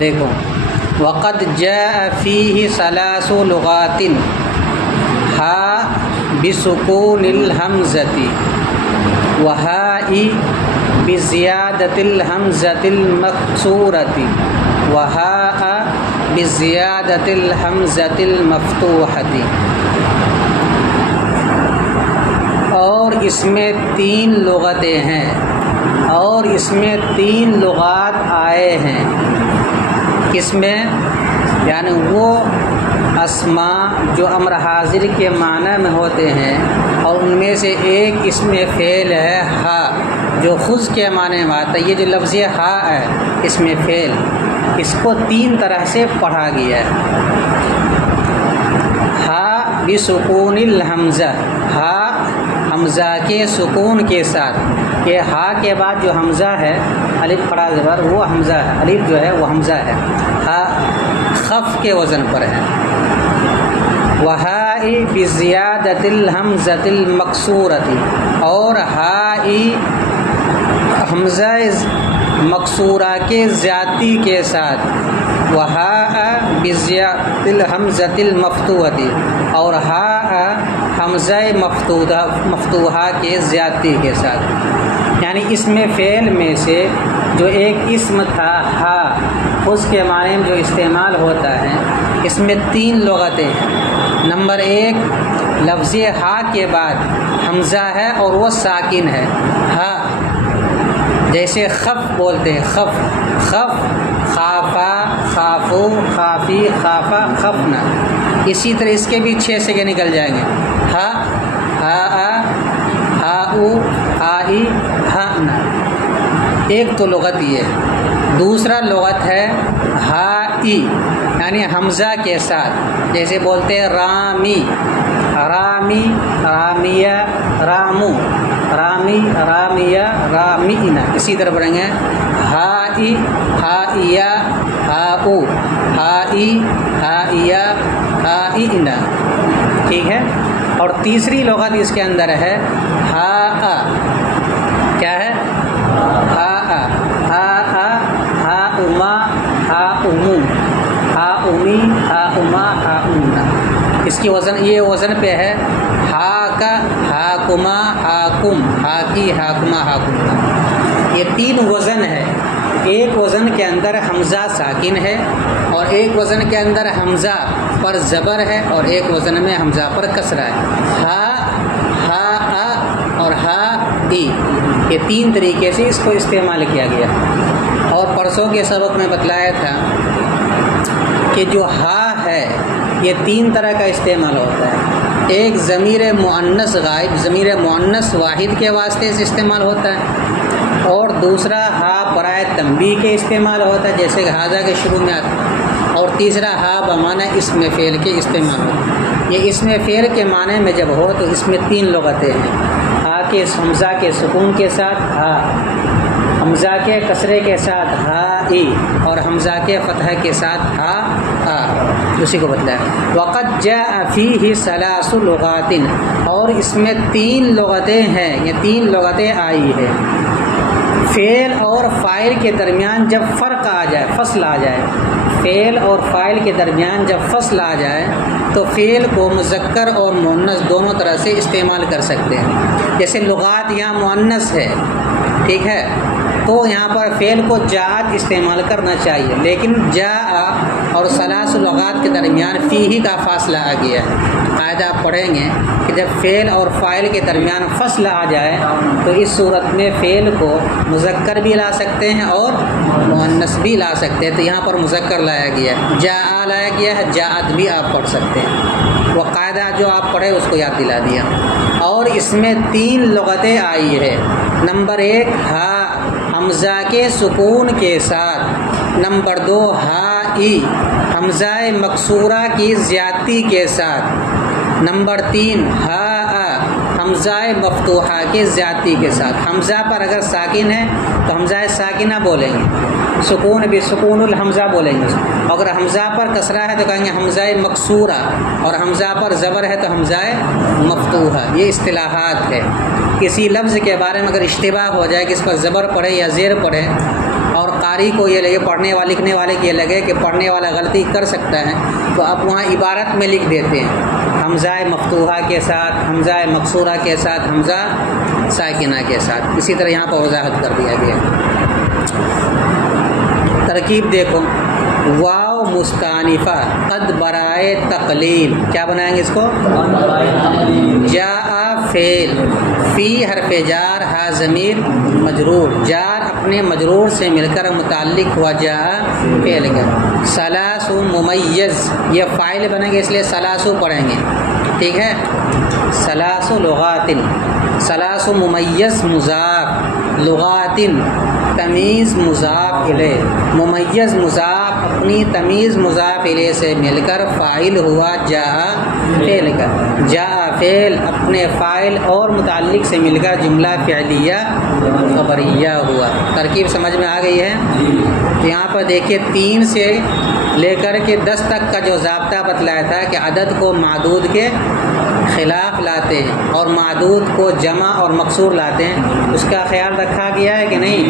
دیکھو وقد جاء فیہ ثلاث لغات ہا بسکون الحمزۃ وہاء بزیادۃ الحمزۃ المکسورۃ وہاء بزیادۃ الحمزۃ المفتوحۃ، اور اس میں 3 لغتیں ہیں اور اس میں 3 لغات آئے ہیں۔ اس میں یعنی وہ اسماء جو امر حاضر کے معنی میں ہوتے ہیں، اور ان میں سے ایک اس میں فعل ہے ہا جو خذ کے معنی میں آتا ہے۔ یہ جو لفظ ہا ہے اس میں فعل، اس کو 3 طرح سے پڑھا گیا ہے۔ ہا بسکون الحمزہ، ہا حمزہ کے سکون کے ساتھ، کہ ہا کے بعد جو حمزہ ہے الف پڑا زبر وہ حمزہ ہے، الف جو ہے وہ حمزہ ہے، ہا خف کے وزن پر ہے۔ وہاء بزیادۃ الحمزۃ المکسورۃ، اور ہاء حمزہ مکسورہ کے زیادتی کے ساتھ، وہاء بزیادۃ الحمزۃ المفتوحۃ، اور ہاء حمزہ مفتوحہ کے زیادتی کے ساتھ۔ یعنی اس میں فعل میں سے جو ایک اسم تھا ہا، اس کے معنی میں جو استعمال ہوتا ہے، اس میں 3 لغتیں ہیں۔ نمبر 1 لفظ ہا کے بعد حمزہ ہے اور وہ ساکن ہے، ہا، جیسے خف بولتے ہیں، خف، خف، خافا، خافو، خافی، خافا، خفنا۔ اسی طرح اس کے بھی 6 سگے نکل جائیں گے، ہا، ہا، ہا او، ہا ای، ہا نا۔ ایک تو لغت یہ ہے۔ دوسرا لغت ہے ہا ای، یعنی حمزہ کے ساتھ، جیسے بولتے ہیں رامی، رامی، رامیہ، رامو، رامی، رامیہ، رامینا۔ اسی طرح پڑھیں گے ہا ای، ہا ایا، ہا او، ہا ای، ہا ایا، ہا اینا، ٹھیک ہے۔ اور تیسری لغت اس کے اندر ہے ہا آ، کیا ہے؟ ہا آ، ہا آ، ہا اما، ہا امو، ہا امی، ہا اما، ہا امنا۔ اس کی وزن، یہ وزن پہ ہے ہا کا، ہا کما، ہا کم، ہا کی، ہا کما، ہا کما۔ یہ 3 وزن ہے۔ ایک وزن کے اندر حمزہ ساکن ہے، اور ایک وزن کے اندر حمزہ پر زبر ہے، اور ایک وزن میں حمزہ پر کسرہ ہے۔ ہا، ہا آ اور ہا ای، یہ 3 طریقے سے اس کو استعمال کیا گیا۔ اور پرسوں کے سبق میں بتلایا تھا کہ جو ہا ہے یہ 3 طرح کا استعمال ہوتا ہے۔ ایک ضمیر مؤنث غائب، ضمیر مؤنث واحد کے واسطے سے استعمال ہوتا ہے، اور دوسرا ہا برائے تنبیہ کے استعمال ہوتا ہے، جیسے کہ ہاذا کے شروع میں آتا ہے، اور تیسرا ہا بمعنی اسم فعل کے استعمال ہوتا ہے۔ یہ اسم فعل کے معنی میں جب ہو تو اس میں 3 لغتیں ہیں، ہا کے حمزہ کے سکون کے ساتھ ہا، حمزہ کے کسرے کے ساتھ ہا ای، اور حمزہ کے فتح کے ساتھ ہا آ، اسی کو بتلایا۔ وقد جاء فیہ ثلاث لغات، اور اس میں 3 لغتیں ہیں، یہ 3 لغتیں آئی ہیں۔ فعل اور فاعل کے درمیان جب فرق آ جائے، فصل آ جائے، فعل اور فاعل کے درمیان جب فصل آ جائے تو فعل کو مذکر اور مؤنث دونوں طرح سے استعمال کر سکتے ہیں۔ جیسے لغات یہاں مؤنث ہے، ٹھیک ہے، تو یہاں پر فعل کو جاءت استعمال کرنا چاہیے، لیکن جاء اور ثلاث لغات کے درمیان فیہ کا فاصلہ آ گیا ہے۔ قاعدہ آپ پڑھیں گے کہ جب فعل اور فاعل کے درمیان فصل آ جائے تو اس صورت میں فعل کو مذکر بھی لا سکتے ہیں اور مؤنث بھی لا سکتے ہیں، تو یہاں پر مذکر لایا گیا ہے، جاء لایا گیا ہے، جاءت بھی آپ پڑھ سکتے ہیں۔ وہ قاعدہ جو آپ پڑھے اس کو یاد دلا دیا۔ اور اس میں 3 لغتیں آئی ہے۔ نمبر 1 ہا حمزہ کے سکون کے ساتھ، نمبر 2 ہا ای حمزہ مکسورہ کی زیادتی کے ساتھ، نمبر 3 ہا آ حمزہ مفتوحہ کے زیادتی کے ساتھ۔ حمزہ پر اگر ساکن ہے تو حمزہ ساکنہ بولیں گے، سکون بھی سکون الحمزہ بولیں گے، اگر حمزہ پر کسرہ ہے تو کہیں گے حمزہ مکسورہ، اور حمزہ پر زبر ہے تو حمزہ مفتوحہ۔ یہ اصطلاحات ہے۔ کسی لفظ کے بارے میں اگر اشتباہ ہو جائے کہ اس پر زبر پڑھے یا زیر پڑھے اور قاری کو یہ لگے، پڑھنے والے لکھنے والے کو یہ لگے کہ پڑھنے والا غلطی کر سکتا ہے، تو اب وہاں عبارت میں لکھ دیتے ہیں حمزہ مفتوحہ کے ساتھ، حمزہ مکسورہ کے ساتھ، حمزہ ساکنہ کے ساتھ. اسی طرح یہاں پر وضاحت کر دیا گیا. ترکیب دیکھو، واو مستانفہ قد برائے تقلیل، کیا بنائیں گے اس کو؟ جاء فعل، فی حرف جار، ہا ضمیر مجرور، جار اپنے مجرور سے مل کر متعلق ہوا جاء فعل کا. ثلاث ممیز، یہ فاعل بنیں گے اس لیے ثلاث پڑھیں گے، ٹھیک ہے. ثلاث لغات، ثلاث ممیز مضاف، لغات تمیز مضاف الیہ، ممیز مضاف اپنی تمیز مضاف الیہ سے مل کر فاعل ہوا جاء فعل کا. جاء فعل اپنے فاعل اور متعلق سے مل کر جملہ فعلیہ خبریہ ہوا. ترکیب سمجھ میں آ گئی ہے؟ یہاں پر دیکھیے 3 سے لے کر کے 10 تک کا جو ضابطہ بتلایا تھا کہ عدد کو معدود کے خلاف لاتے ہیں اور معدود کو جمع اور مکسور لاتے ہیں، اس کا خیال رکھا گیا ہے کہ نہیں؟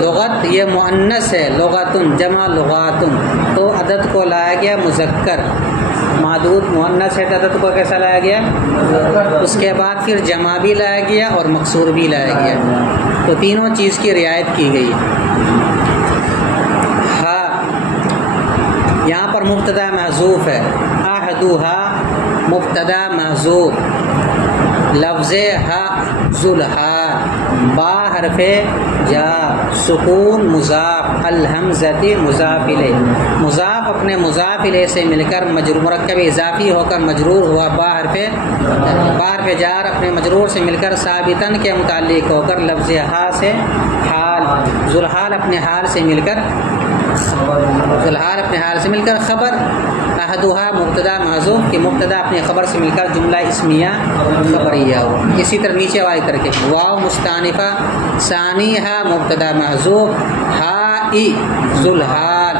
لغت یہ مؤنث ہے، لغتن جمع لغاتن، تو عدد کو لایا گیا مذکر. معدود مؤنث ہے تو عدد کو کیسا لایا گیا؟ اس کے بعد پھر جمع بھی لایا گیا اور مکسور بھی لایا گیا، تو تینوں چیز کی رعایت کی گئی. ہاں یہاں پر مبتدا محذوف ہے، احدھا مبتدا محذوف، لفظ ہا ذوالحا، با حرف جا، سکون مضاف، الحمزتی مضاف الیہ، مضاف اپنے مضاف الیہ سے مل کر مرکب اضافی ہو کر مجرور ہوا، با حرف جار اپنے مجرور سے مل کر ثابتاً کے متعلق ہو کر لفظ ہا سے حال، ذوالحال اپنے حال سے مل کر خبر. احدھا مبتدا محذوف کہ مبتدا اپنے خبر سے مل کر جملہ اسمیہ خبریہ ہو. اسی طرح نیچے والی طرح واو مستانفہ، ثانیہا مبتدا محذوف، ہائی ذوالحال،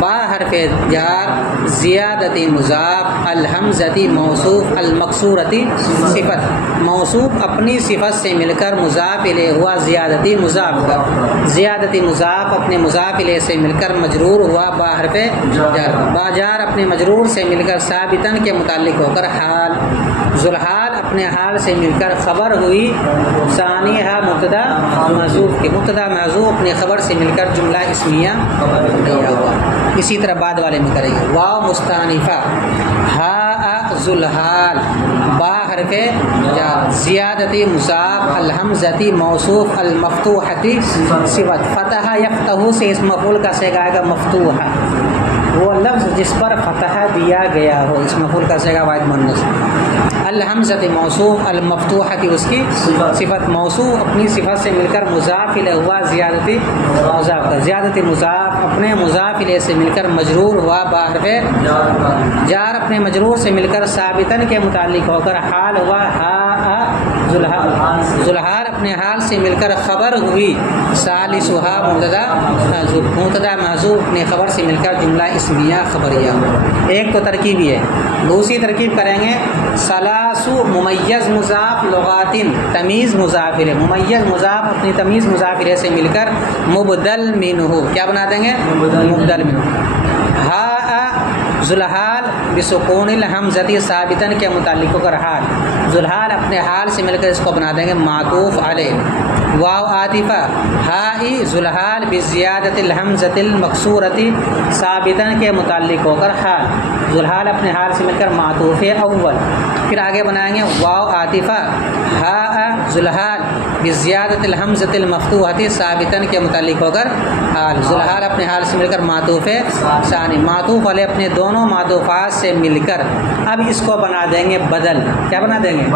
با حرف جار، زیادتی مضاف، الحمزتی موصوف، المکسورتی صفت، موصوف اپنی صفت سے مل کر مضاف الیہ ہوا زیادتی مضاف کا، زیادتی مضاف اپنے مضاف الیہ سے مل کر مجرور ہوا با حرف جار، با جار اپنے مجرور سے مل کر ثابتاً کے متعلق ہو کر حال، ذوالحال اپنے حال سے مل کر خبر ہوئی. ثانیہا مبتدا محذوف کے مبتدا محذوف اپنے خبر سے مل کر جملہ اسمیہ ہوا. اسی طرح بعد والے میں کریں گے. واو مستانفہ، ہا ذوالحال، با حرف جار، زیادتی مضاف، الحمزتی موصوف، المفتوحتی صفت. فتح یفتح سے اس مفعول کا صیغہ آئے گا مفتوح، وہ لفظ جس پر فتح دیا گیا ہو، اس مفعول کا صیغہ واحد مؤنث. الحمزۃ موصوف، المفتوحۃ اس کی صفت، موصوف اپنی صفت سے مل کر مضاف الیہ ہوا زیادتی مضاف کا، زیادتی مضاف اپنے مضاف الیہ سے مل کر مجرور ہوا با حرف جار اپنے مجرور سے مل کر ثابتاً کے متعلق ہو کر حال ہوا ہا ذوالحال، ذوالحال اپنے حال سے مل کر خبر ہوئی. ثالثھا مبتدا محذوف، مبتدا محذوف اپنے خبر سے مل کر جملہ اسمیہ خبریہ. ایک تو ترکیب ہے. دوسری ترکیب کریں گے ثلاث ممیز مضاف لغاتن، تمیز مضاف الیہ، ممیز مضاف اپنی تمیز مضاف الیہ سے مل کر مبدل منہ، کیا بنا دیں گے؟ مبدل منہ. ہا ذوالحال بسکون الحمزتی ثابتاً کے متعلق ہو کر حال، ذوالحال اپنے حال سے مل کر اس کو بنا دیں گے معطوف علیہ. واو عاطفہ، ہائی ذوالحال بزیادت الحمزۃ المکسورتی ثابتاً کے متعلق ہو کر حال، ذوالحال اپنے حال سے مل کر معطوف اول. پھر آگے بنائیں گے واو عاطفہ، ہا ذوالحال بزیادت الحمزۃ المفتوحتی ثابتاً کے متعلق ہو کر حال، ذوالحال اپنے حال سے مل کر معطوف ثانی، معطوف علیہ اپنے دونوں معطوفات سے مل کر اب اس کو بنا دیں گے بدل. کیا بنا دیں گے؟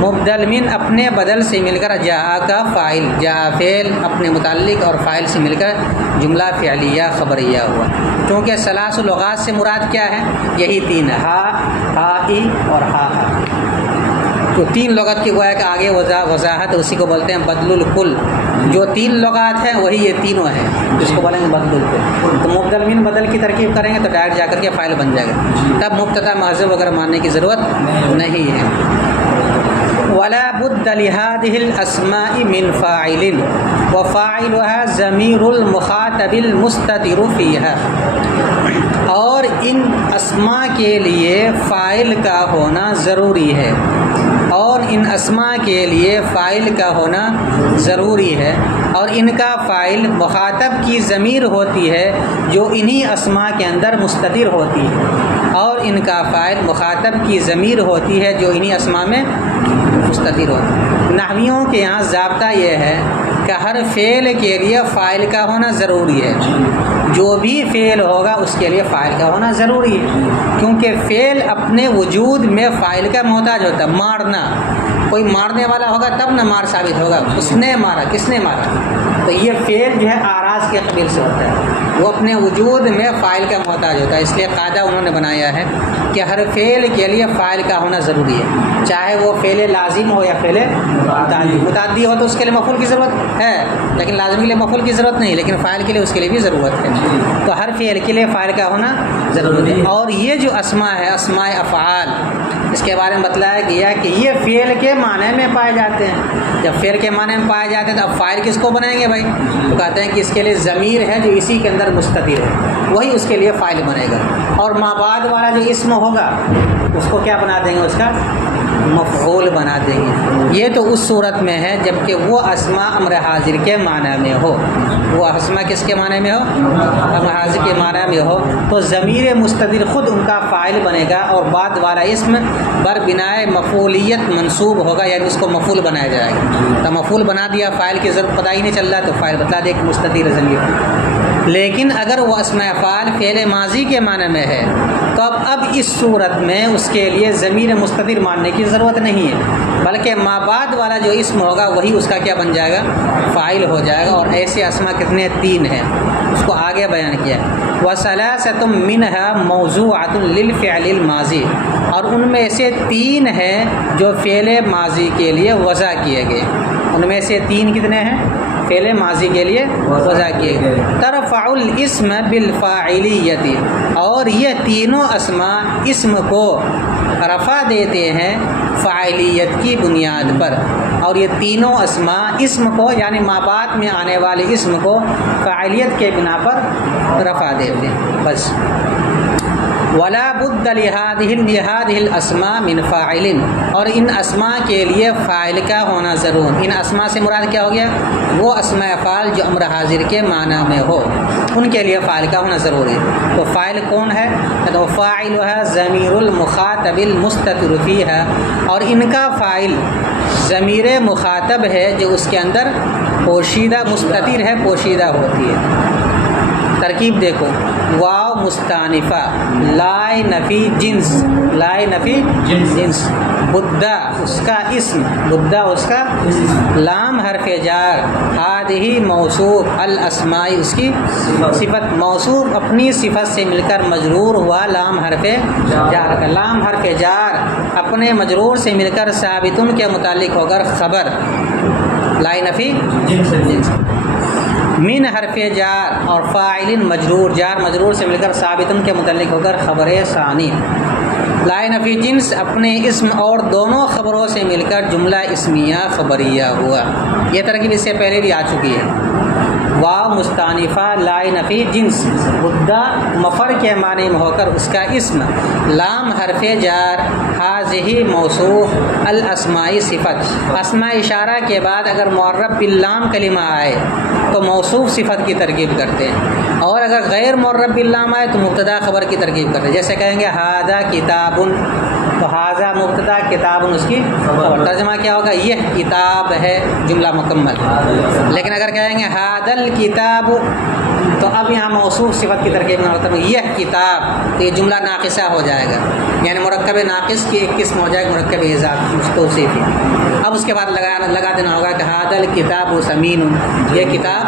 مبدل من اپنے بدل سے مل کر جاء کا فاعل، جاء فعل اپنے متعلق اور فاعل سے مل کر جملہ فعلیہ خبریہ ہوا. کیونکہ ثلاث لغات سے مراد کیا ہے؟ یہی 3 ہا، ہائی اور ہا. تو 3 لغت کی گویا کہ آگے وضاحت، اسی کو بولتے ہیں بدل الکل. جو 3 لغات ہیں وہی یہ تینوں ہیں، اس کو بولیں گے بدل الکل. تو مبدل من بدل کی ترکیب کریں گے تو ڈائریکٹ جا کر کے فاعل بن جائے گا، تب مبتدا محذوف وغیرہ ماننے کی ضرورت نہیں ہے. ولا بد لهذه الاسماء من فاعل وفاعلها ضمیر المخاطب المستتر فيها، اور ان اسماء کے لیے فاعل کا ہونا ضروری ہے، اور ان اسماء کے لیے فاعل کا ہونا ضروری ہے، اور ان کا فاعل مخاطب کی ضمیر ہوتی ہے جو انہی اسماء کے اندر مستتر ہوتی ہے، اور ان کا فاعل مخاطب کی ضمیر ہوتی ہے جو انہی اسماء میں مستتر ہوتی ہے۔ نحویوں کے یہاں ضابطہ یہ ہے کہ ہر فعل کے لیے فاعل کا ہونا ضروری ہے، جو بھی فعل ہوگا اس کے لیے فاعل کا ہونا ضروری ہے، کیونکہ فعل اپنے وجود میں فاعل کا محتاج ہوتا ہے۔ مارنا، کوئی مارنے والا ہوگا تب نہ مار ثابت ہوگا، اس نے مارا، کس نے مارا، تو یہ فعل جو ہے آراز کے قبیل سے ہوتا ہے، وہ اپنے وجود میں فاعل کا محتاج ہوتا ہے۔ اس لیے قاعدہ انہوں نے بنایا ہے کہ ہر فعل کے لیے فاعل کا ہونا ضروری ہے، چاہے وہ فعل لازم ہو یا فعل متعدی ہو تو اس کے لیے مفعول کی ضرورت ہے، لیکن لازم کے لیے مفعول کی ضرورت نہیں، لیکن فاعل کے لیے اس کے لیے بھی ضرورت ہے، تو ہر فعل کے لیے فاعل کا ہونا ضروری ہے۔ اور یہ جو اسماء ہے، اسماء افعال، اس کے بارے میں بتلایا گیا کہ یہ فعل کے معنی میں پائے جاتے ہیں۔ جب فعل کے معنی میں پائے جاتے ہیں تو اب فاعل کس کو بنائیں گے بھائی؟ تو کہتے ہیں کہ اس کے لیے ضمیر ہے جو اسی کے اندر مستتر ہے، وہی اس کے لیے فاعل بنے گا، اور ما بعد والا جو اسم ہوگا اس کو کیا بنا دیں گے؟ اس کا مفعول بنا دیں گے۔ یہ تو اس صورت میں ہے جبکہ وہ اسماء امر حاضر کے معنی میں ہو، وہ اسماء کس کے معنی میں ہو؟ امر حاضر کے معنی میں ہو، تو ضمیر مستتر خود ان کا فاعل بنے گا، اور بعد والا اسم بر بنائے مفعولیت منصوب ہوگا، یعنی اس کو مفعول بنایا جائے گا۔ تو مفعول بنا دیا، فاعل کی ضرورت پتہ ہی نہیں چل رہا تو فاعل بتلا دے کہ مستتر ضمیر۔ لیکن اگر وہ اسماء افعال فعل ماضی کے معنی میں ہے تو اب اس صورت میں اس کے لیے ضمیر مستتر ماننے کی ضرورت نہیں ہے، بلکہ ما بعد والا جو اسم ہوگا وہی اس کا کیا بن جائے گا؟ فاعل ہو جائے گا۔ اور ایسے اسماء کتنے؟ 3 ہیں، اس کو آگے بیان کیا ہے۔ وَثَلَاثَةٌ مِّنْهَا مَوْضُوعَةٌ لِلْفِعْلِ الْمَاضِي، اور ان میں سے 3 ہیں جو فعل ماضی کے لیے وضع کیے گئے۔ ان میں سے 3 کتنے ہیں؟ فعل ماضی کے لیے وضع کیے گئے۔ ترفع الاسم بالفاعلیت، اور یہ تینوں اسماء اسم کو رفع دیتے ہیں فاعلیت کی بنیاد پر، اور یہ تینوں اسماء اسم کو یعنی ما بعد میں آنے والے اسم کو فاعلیت کے بنا پر رفع دیتے ہیں بس۔ ولا بد لهذه الاسماء من فاعل، اور ان اسماء کے لیے فاعل کا ہونا ضرور۔ ان اسماء سے مراد کیا ہو گیا؟ وہ اسماء افعال جو امر حاضر کے معنی میں ہو، ان کے لیے فاعل کا ہونا ضروری ہے۔ تو فاعل کون ہے؟ تو فاعلها ضمیر المخاطب المستتر فيها، اور ان کا فاعل ضمیر مخاطب ہے جو اس کے اندر پوشیدہ مستتر ہے، پوشیدہ ہوتی ہے۔ ترکیب دیکھو، واو مستانفہ، لائے نفی جنس، لائے نفی جنس، بدہ اس کا اسم، بدہ اس کا لام حرف جار، ہادہ موصوف، الاسماء اس کی صفت، موصوف اپنی صفت سے مل کر مجرور ہوا لام حرف جار کا، لام حرف جار اپنے مجرور سے مل کر ثابتن کے متعلق ہو کر خبر، لائے نفی جنس، من حرف جار، اور فاعل مجرور، جار مجرور سے مل کر ثابتن کے متعلق ہو کر خبر ثانی، لائے نفی جنس اپنے اسم اور دونوں خبروں سے مل کر جملہ اسمیہ خبریہ ہوا۔ یہ ترکیب اس سے پہلے بھی آ چکی ہے۔ واو مستانفہ لائے نفی جنس، بدہ مفر کے معنی میں ہو کر اس کا اسم، لام حرف جار، حاضہ موصوف، الاسماء صفت، اسماء اشارہ کے بعد اگر معرب باللام کلمہ آئے تو موصوف صفت کی ترکیب کرتے ہیں، اور اگر غیر معرب باللام آئے تو مبتدا خبر کی ترکیب کرتے ہیں۔ جیسے کہیں گے ھذا کتاب، تو ھذا مبتدا، کتاب اس کی خبر، ترجمہ کیا ہوگا؟ یہ کتاب ہے، جملہ مکمل۔ لیکن اگر کہیں گے ھذا الکتاب، تو اب یہاں موصوف صفت کی ترکیب میں ہوتا ہے یہ کتاب، تو یہ جملہ ناقصہ ہو جائے گا، یعنی مرکب ناقص کی ایک قسم ہو جائے گا، مرکب اضافی توصیفی۔ اب اس کے بعد لگا دینا ہوگا کہ ھذا الکتاب ثمین، یہ کتاب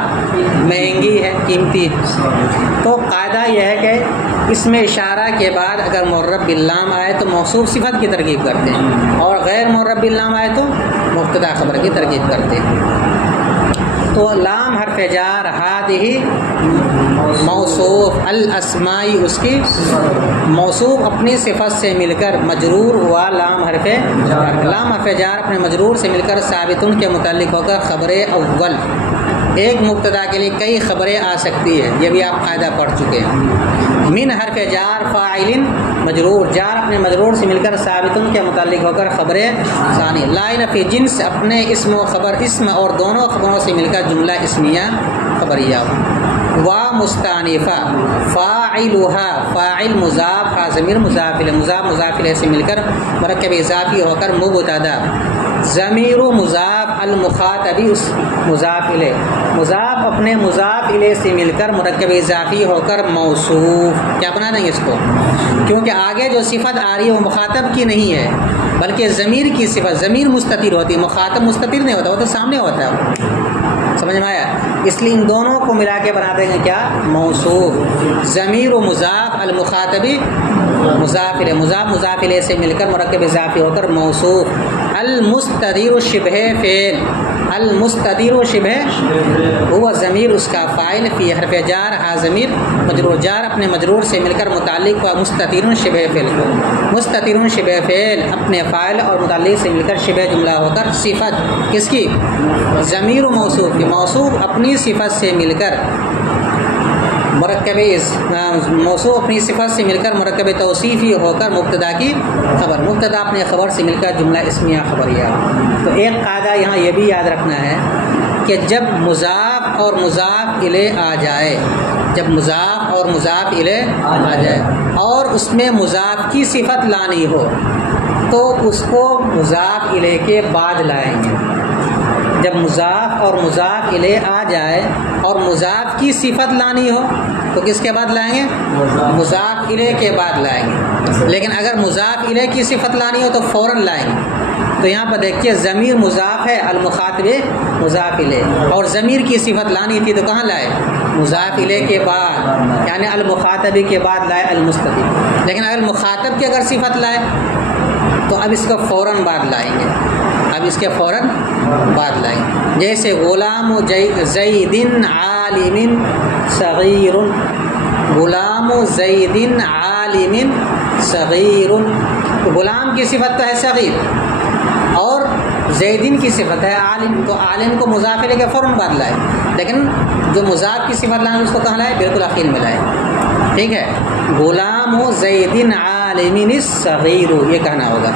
مہنگی ہے، قیمتی ہے۔ تو قاعدہ یہ ہے کہ اس میں اشارہ کے بعد اگر معرب باللام آئے تو موصوف صفت کی ترکیب کرتے ہیں، اور غیر معرب باللام آئے تو مبتدا خبر کی ترکیب کرتے ہیں۔ تو لام حرف جار ہادہ موصوف الاسمائی اس کی موصوف اپنی صفت سے مل کر مجرور ہوا لام حرف جار. لام حرف جار اپنے مجرور سے مل کر ثابتن کے متعلق ہو کر خبر اول. ایک مبتدا کے لیے کئی خبریں آ سکتی ہیں، یہ بھی آپ قاعدہ پڑھ چکے ہیں. من حرف جار فاعل مجرور، جار اپنے مجرور سے مل کر ثابتن کے متعلق ہو کر خبر ثانی. لائن فی جنس اپنے اسم و خبر، اسم اور دونوں خبروں سے مل کر جملہ اسمیہ خبریہ. وا مستانفہ فاعلها فاعل مضاف ہا ضمیر مضاف الیہ، مضاف مضاف الیہ سے مل کر مرکب اضافی ہو کر مبتدا. ضمیر مضاف المخاطبی اس مضاف الیہ، مضاف اپنے مضاف الیہ سے مل کر مرکب اضافی ہو کر موصوف. کیا بنا دیں گے اس کو؟ کیونکہ آگے جو صفت آ رہی ہے وہ مخاطب کی نہیں ہے بلکہ ضمیر کی صفت. ضمیر مستتر ہوتی ہے، مخاطب مستتر نہیں ہوتا، وہ تو سامنے ہوتا ہے. سمجھ میں آیا؟ اس لیے ان دونوں کو ملا کے بنا دیں گے کیا؟ موصوف. ضمیر و مضاف المخاطبی مضاف الیہ، مضاف مضاف الیہ سے مل کر مرکب اضافی ہو کر موصوف. المستتر شبہ فعل، المستتر شبہ ہوا ضمیر اس کا فاعل فی حرف جار ہا ضمیر مجرور، جار اپنے مجرور سے مل کر متعلق ہوا مستتر شبہ فعل کو. مستتر شبہ فعل اپنے فاعل اور متعلق سے مل کر شبہ جملہ ہو کر صفت کس کی؟ ضمیر و موصوف کی. موصوف اپنی صفت سے مل کر مرکب موصوف اپنی صفت سے مل کر مرکب توصیفی ہو کر مبتدا کی خبر، مبتدا اپنے خبر سے مل کر جملہ اسمیہ خبریہ. تو ایک قاعدہ یہاں یہ بھی یاد رکھنا ہے کہ جب مضاف اور مضاف الیہ آ جائے، جب مضاف اور مضاف الیہ آ جائے اور اس میں مضاف کی صفت لانی ہو تو اس کو مضاف الیہ کے بعد لائیں گے. جب مضاف اور مضاف الیہ آ جائے اور مضاف کی صفت لانی ہو تو کس کے بعد لائیں گے؟ مضاف الیہ کے بعد لائیں گے. لیکن اگر مضاف الیہ کی صفت لانی ہو تو فوراً لائیں گے. تو یہاں پر دیکھیے ضمیر مضاف ہے، المخاطب مضاف الیہ، اور ضمیر کی صفت لانی تھی تو کہاں لائے؟ مضاف الیہ کے بعد، یعنی المخاطبی کے بعد لائے المستتر. لیکن اگر مخاطب کی اگر صفت لائے تو اب اس کو فوراً بعد لائیں گے، اب اس کے فوراً بعد لائیں گے. جیسے غلام زید عالم صغیر، غلام زید عالم صغیر. غلام کی صفت تو ہے صغیر اور زیدین کی صفت ہے عالم، تو عالم کو مضاف الیہ کے فوراً بعد لائے. لیکن جو مضاف کی صفت لائے اس کو کہاں لائے؟ بالکل اخیر میں لائے. ٹھیک ہے، غلام زید عالم صغیر یہ کہنا ہوگا.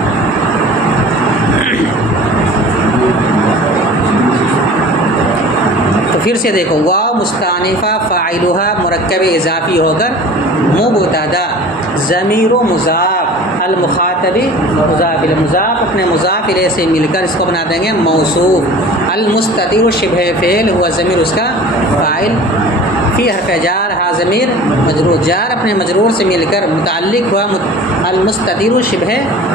تو پھر سے دیکھو، واو مستانفہ فاعلها مرکب اضافی ہو کر مبتدا، ضمیر و مضاف المخاطبی مضاف الیہ، مضاف اپنے مضاف الیہ سے مل کر اس کو بنا دیں گے موصوف. المستتر شبہ فعل ہوا ضمیر اس کا فاعل فی حرف جار ہا ضمیر مجرور، جار اپنے مجرور سے مل کر متعلق ہوا المستتر شبہ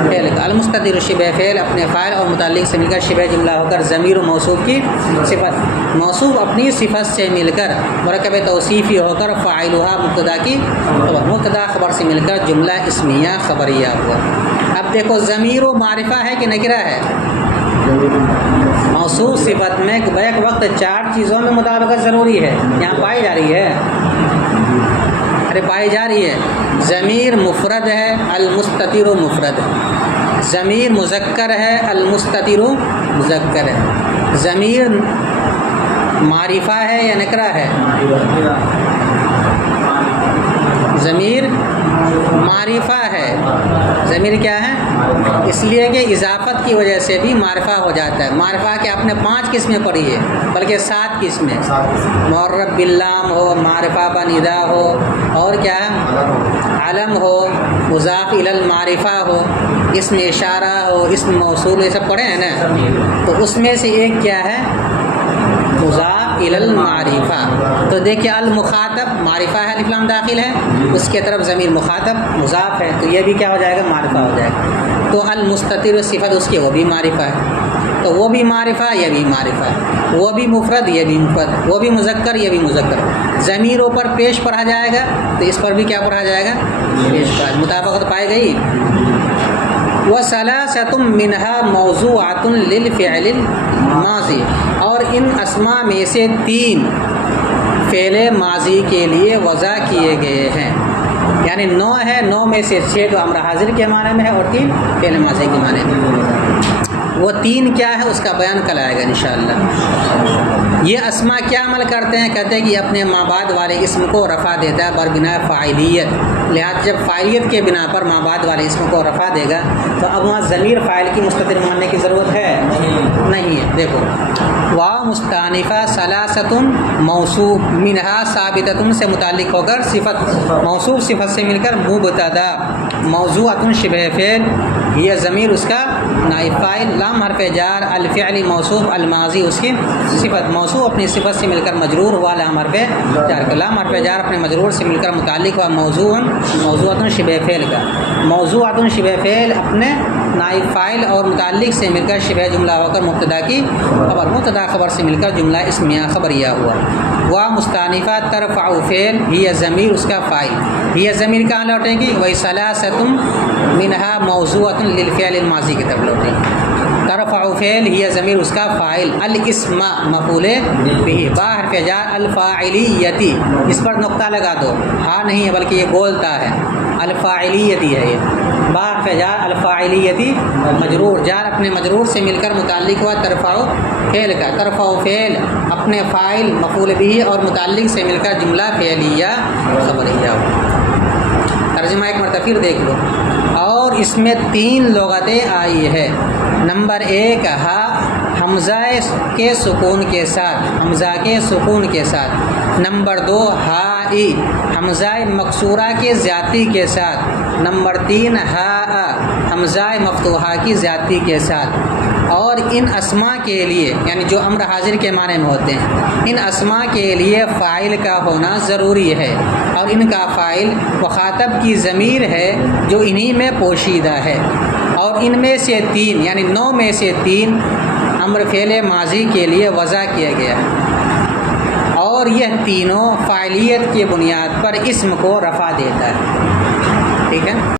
فعل کا. المستتر شبہ فعل اپنے فاعل اور متعلق سے مل کر شبہ جملہ ہو کر ضمیر و موصوف کی صفت، موصوف اپنی صفت سے مل کر مرکب توصیفی ہو کر فاعلها مبتدا کی خبر، مبتدا خبر سے مل کر جملہ اسمیہ خبریہ ہوا. اب دیکھو ضمیر و معرفہ ہے کہ نکرہ ہے؟ موصوف صفت میں بیک وقت چار چیزوں میں مطابقت ضروری ہے، یہاں پائی جا رہی ہے. ارے پائی جا رہی ہے. ضمیر مفرد ہے، المستتر مفرد ہے. ضمیر مذکر ہے، المستتر مذکر ہے. ضمیر معرفہ ہے یا نکرہ ہے؟ ضمیر معرفہ ہے. ضمیر کیا ہے؟ اس لیے کہ اضافت کی وجہ سے بھی معرفہ ہو جاتا ہے. معرفہ کہ آپ نے 5 قسمیں پڑھی ہے بلکہ 7 قسمیں، معرب باللام ہو، معرفہ بندا ہو، اور کیا ہے؟ علم ہو، مضاف الی المعرفہ ہو، اسم اشارہ ہو، اسم موصول، یہ سب پڑھے ہیں نا. تو اس میں سے ایک کیا ہے؟ مضاف الی المعرفہ. تو دیکھیے المخاطب معرفہ ہے، الف لام داخل ہے، اس کے طرف ضمیر مخاطب مضاف ہے، تو یہ بھی کیا ہو جائے گا؟ معرفہ ہو جائے گا. تو المستتر صفت اس کی وہ بھی معرفہ ہے، تو وہ بھی معرفہ یہ بھی معرفہ ہے، وہ بھی مفرد یہ بھی مفرد، وہ بھی مذکر یہ بھی مذکر. ضمیروں پر پیش پڑھا جائے گا تو اس پر بھی کیا پڑھا جائے گا؟ پیش پڑھا. مطابقت پائی گئی. وَثَلَاثَةٌ مِّنْهَا مَوْضُوعَةٌ لِلْفِعْلِ الْمَاضِي، اور ان اسماء میں سے 3 فعل ماضی کے لیے وضع کیے گئے ہیں، یعنی 9 ہے، 9 میں سے 6 جو امر حاضر کے معنی میں ہے اور 3 فعل ماضی کے معنی میں۔ وہ 3 کیا ہے اس کا بیان کل آئے گا انشاءاللہ۔ یہ اسماء کیا عمل کرتے ہیں؟ کہتے ہیں کہ اپنے ما بعد والے اسم کو رفع دیتا ہے بربنا فاعلیت، لہٰذا جب فاعلیت کے بنا پر ما بعد والے اسم کو رفع دے گا تو اب وہاں ضمیر فاعل کی مستتر ماننے کی ضرورت ہے نہیں ہے۔ دیکھو واو مستانفہ ثلاثۃ موصوف منہا ثابتۃ سے متعلق ہو کر صفت، موصوف صفت سے مل کر مبتدا، موضوعۃ شبہ فعل، یہ ضمیر اس کا نائب فاعل، لام حرف جار، الفعل موصوف، الماضی اس کی صفت، موصوف اپنی صفت سے مل کر مجرور ہوا، لام حرف جار کا، لام حرف جار اپنے مجرور سے مل کر متعلق ہوا موضوعۃ شبہ فعل کا، موضوعۃ شبہ فعل اپنے نائب فاعل اور متعلق سے مل کر شبہ جملہ ہو کر مبتدا کی خبر، مبتدا خبر سے مل کر جملہ اسمیہ خبریہ ہوا۔ وا مستانفہ ترفع فعل، یہ ضمیر اس کا فاعل، یہ ضمیر کہاں لوٹے گی؟ وہی ثلاثۃ منہا موضوعۃ للفعل الماضی کی طرف لوٹے گی۔ ترفع فعل یہ ضمیر اس کا فاعل، الاسم مفعول بہ، با حرف جار، الفاعلیتی، اس پر نقطہ لگا دو، ہاں نہیں ہے بلکہ یہ بولتا ہے، الفاعلیتی ہے یہ، با حرف جار الفاعلیتی مجرور، جار اپنے مجرور سے مل کر متعلق ہوا ترفع فعل کا، ترفع فعل اپنے فاعل مفعول بہ اور متعلق سے مل کر جملہ فعلیہ خبریہ ہو۔ ترجمہ ایک مرتبہ پھر دیکھ لو، اور اس میں 3 لغتیں آئی ہے۔ نمبر 1 ہا حمزہ کے سکون کے ساتھ، حمزہ کے سکون کے ساتھ۔ نمبر 2 ہا ای حمزہ مکسورہ کے زیادتی کے ساتھ۔ نمبر 3 ہا حمزہ مفتوحہ کی زیادتی کے ساتھ۔ اور ان اسماء کے لیے یعنی جو امر حاضر کے معنی میں ہوتے ہیں، ان اسماء کے لیے فاعل کا ہونا ضروری ہے، اور ان کا فاعل مخاطب کی ضمیر ہے جو انہی میں پوشیدہ ہے، اور ان میں سے 3 یعنی 9 میں سے 3 امر فعل ماضی کے لیے وضع کیا گیا ہے، اور یہ تینوں فاعلیت کی بنیاد پر اسم کو رفع دیتا ہے۔ ٹھیک ہے۔